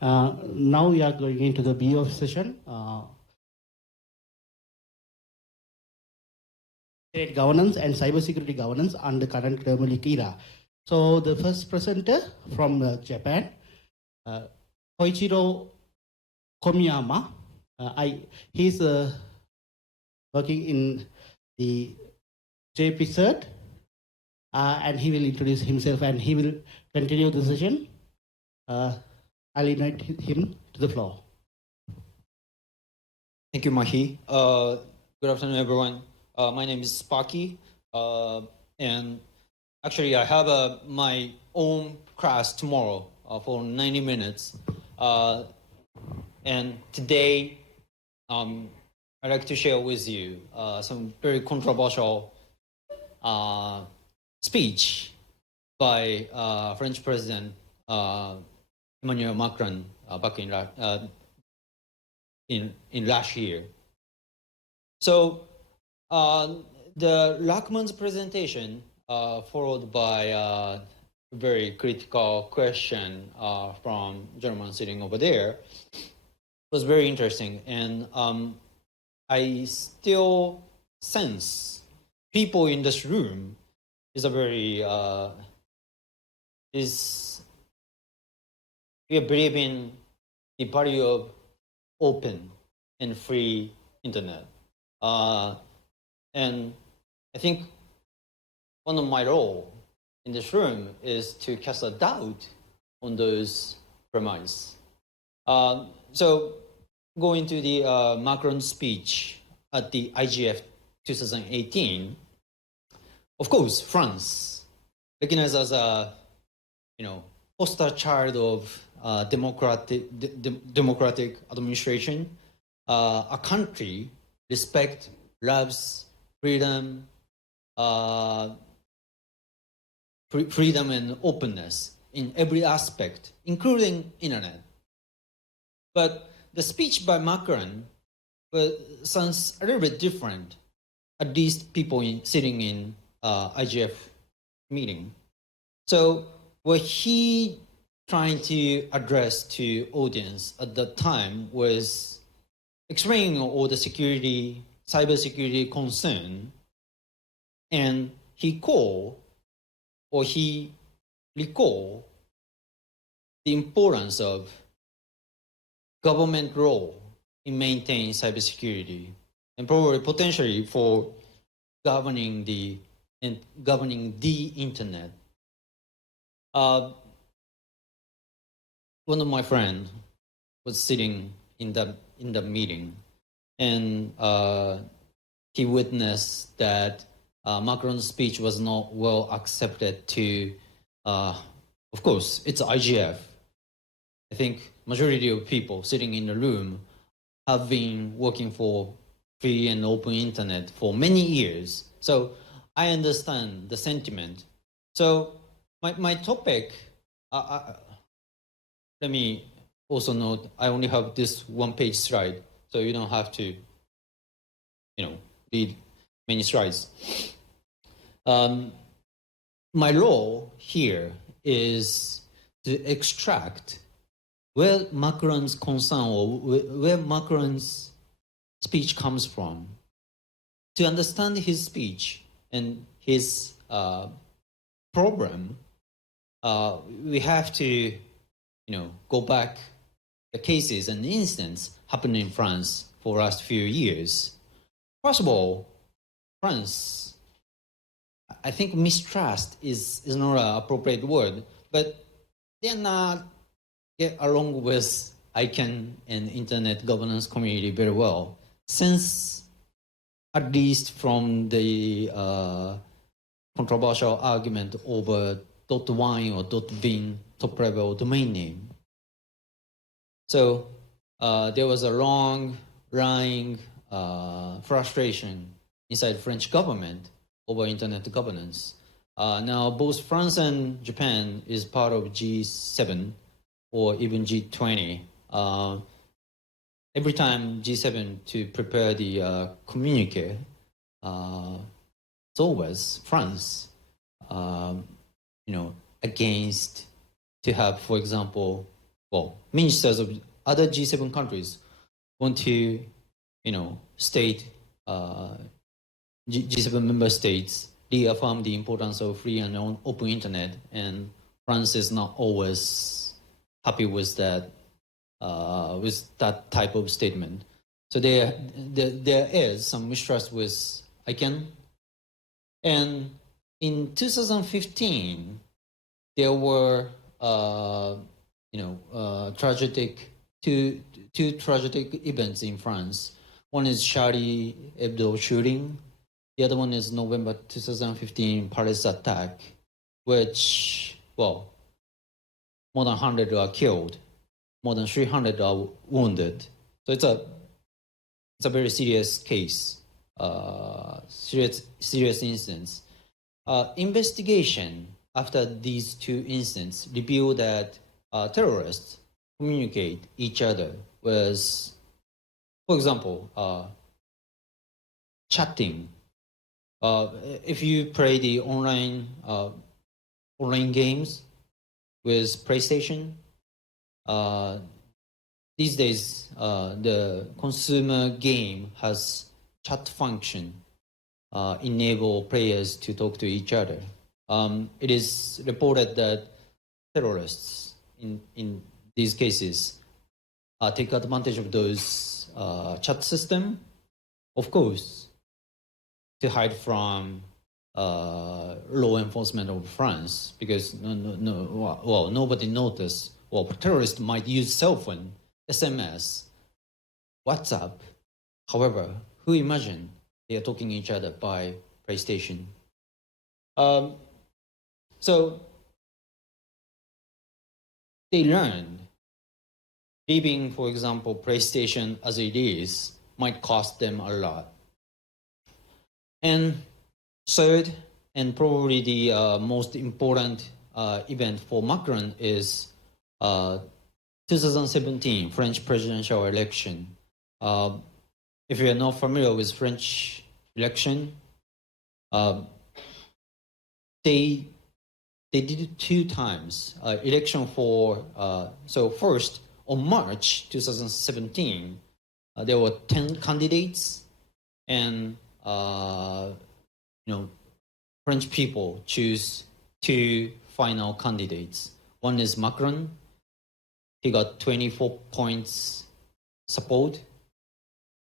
Now we are going into the BoF session. State governance and cybersecurity governance under current Turmoil era. So the first presenter from Japan, Koichiro Komiyama. He's working in the JPCERT, and he will introduce himself and he will continue the session. I'll invite him to the floor. Thank you, Mahi. Good afternoon, everyone. My name is Sparky, and actually I have my own class tomorrow for 90 minutes. And today, I'd like to share with you some very controversial speech by French President Emmanuel Macron back in last year. So the Lachman's presentation followed by a very critical question from German sitting over there was very interesting, and I still sense people in this room is a very we believe in the value of open and free internet. And I think one of my role in this room is to cast a doubt on those premises. So going to the Macron speech at the IGF 2018, of course, France, recognized as a poster child of democratic administration, a country respect, loves freedom, freedom and openness in every aspect, including internet. But the speech by Macron sounds a little bit different, at least people sitting in IGF meeting. So what he trying to address to audience at that time was explaining all the cybersecurity concern, and he recall the importance of government role in maintaining cybersecurity and probably potentially for governing the internet. One of my friends was sitting in the meeting, and he witnessed that Macron's speech was not well accepted to, of course, it's IGF. I think majority of people sitting in the room have been working for free and open internet for many years. So I understand the sentiment. So my topic, let me also note, I only have this one-page slide, so you don't have to, read many slides. My role here is to extract where Macron's concern or where Macron's speech comes from. To understand his speech and his program, we have to go back the cases and incidents happened in France for the last few years. First of all, France, I think mistrust is not an appropriate word, but they're not get along with ICANN and internet governance community very well, since at least from the controversial argument over .wine or .bin top level domain name. So there was a long-running frustration inside French government over internet governance. Now both France and Japan is part of G7 or even G20. Every time G7 to prepare the communique, it's always France, against to have, for example, ministers of other G7 countries want to, state G7 member states reaffirm the importance of free and open internet, and France is not always happy with that type of statement. So there is some mistrust with ICANN. And in 2015, there were two tragic events in France. One is Charlie Hebdo shooting. The other one is November 2015 Paris attack, which, more than 100 are killed, more than 300 are wounded. So it's a very serious case, serious instance. Investigation after these two incidents revealed that terrorists communicate each other with, for example, chatting. If you play the online games with PlayStation, these days the consumer game has chat function, enable players to talk to each other. It is reported that terrorists in these cases take advantage of those chat system, of course, to hide from law enforcement of France, because nobody noticed. Well, terrorists might use cell phone, SMS, WhatsApp. However, who imagine they are talking to each other by PlayStation? So they learned leaving, for example, PlayStation as it is might cost them a lot. And third, and probably the most important event for Macron is 2017 French presidential election. If you are not familiar with French election, they did it 2 times. Election for so first on March 2017, there were 10 candidates, and French people choose 2 final candidates. One is Macron. He got 24 points support.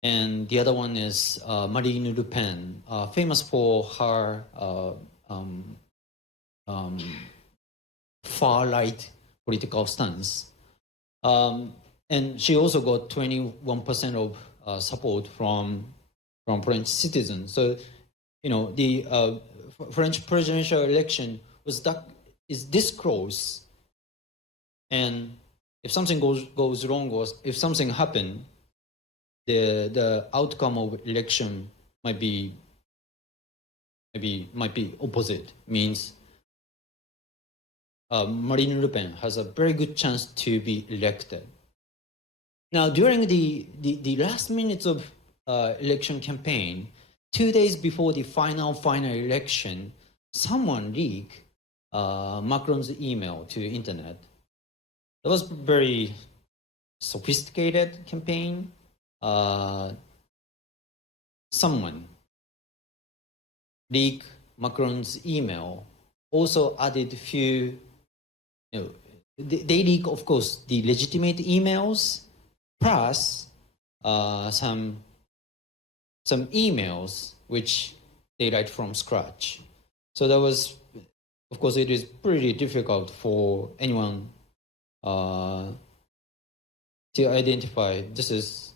And the other one is Marine Le Pen, famous for her far-right political stance. And she also got 21% of support from French citizens. So, the French presidential election is this close. And if something goes wrong, or if something happens, the outcome of election might be opposite. Means Marine Le Pen has a very good chance to be elected. Now, during the last minutes of election campaign, 2 days before the final election, someone leaked Macron's email to internet. It was very sophisticated campaign. Someone leaked Macron's email, also added few, they leak, of course, the legitimate emails, plus some emails which they write from scratch. So that was, of course, it is pretty difficult for anyone to identify this is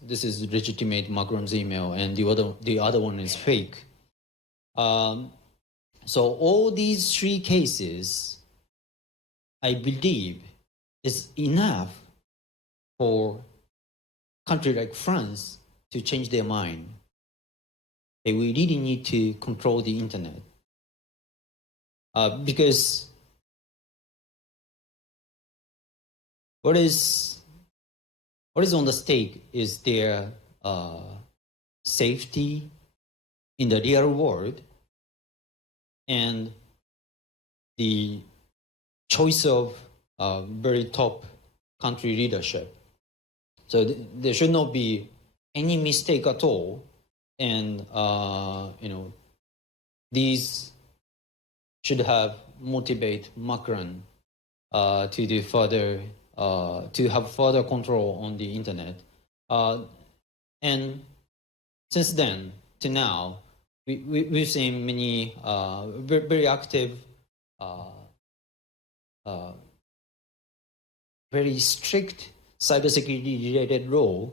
legitimate Macron's email, and the other one is fake. So all these 3 cases, I believe, is enough for a country like France to change their mind. They will really need to control the internet, because what is on the stake is their safety in the real world, and the choice of very top country leadership. So there should not be any mistake at all, and these should have motivate Macron to do further to have further control on the internet, and since then to now, we've seen many very active, very strict cybersecurity related law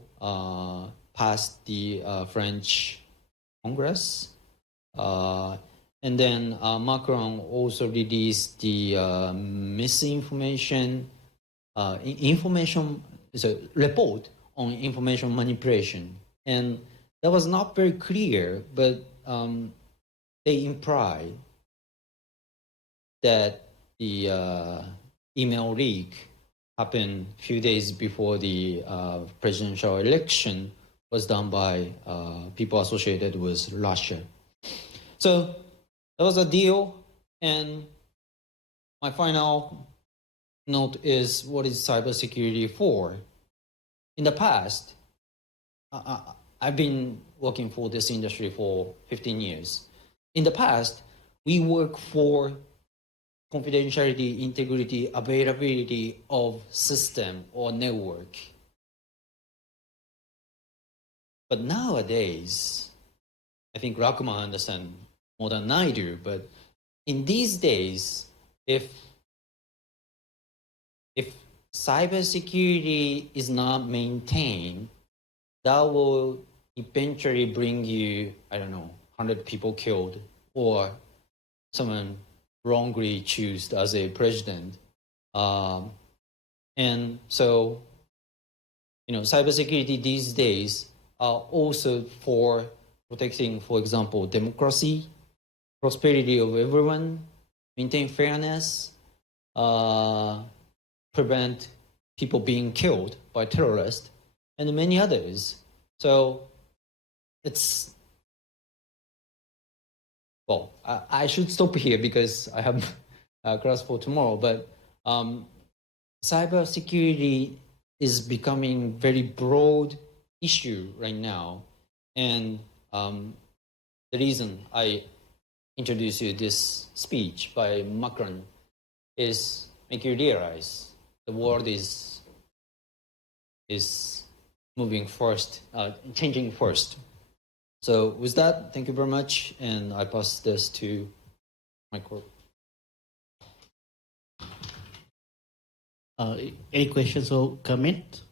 passed the French Congress. And then Macron also released the misinformation report on information manipulation. And that was not very clear, but they imply that the email leak happened a few days before the presidential election was done by people associated with Russia. So that was a deal. And my final note is, what is cybersecurity for? In the past, I've been working for this industry for 15 years. In the past, we work for confidentiality, integrity, availability of system or network. But nowadays, I think Rakuma understands more than I do, but in these days, if cybersecurity is not maintained, that will eventually bring you, 100 people killed, or someone wrongly chosen as a president. And so, cybersecurity these days are also for protecting, for example, democracy, prosperity of everyone, maintain fairness, prevent people being killed by terrorists, and many others. So I should stop here because I have a class for tomorrow, but cybersecurity is becoming very broad issue right now. And the reason I introduce you this speech by Macron is make you realize the world is moving first, changing first. So with that, thank you very much, and I pass this to my court. Any questions or comment?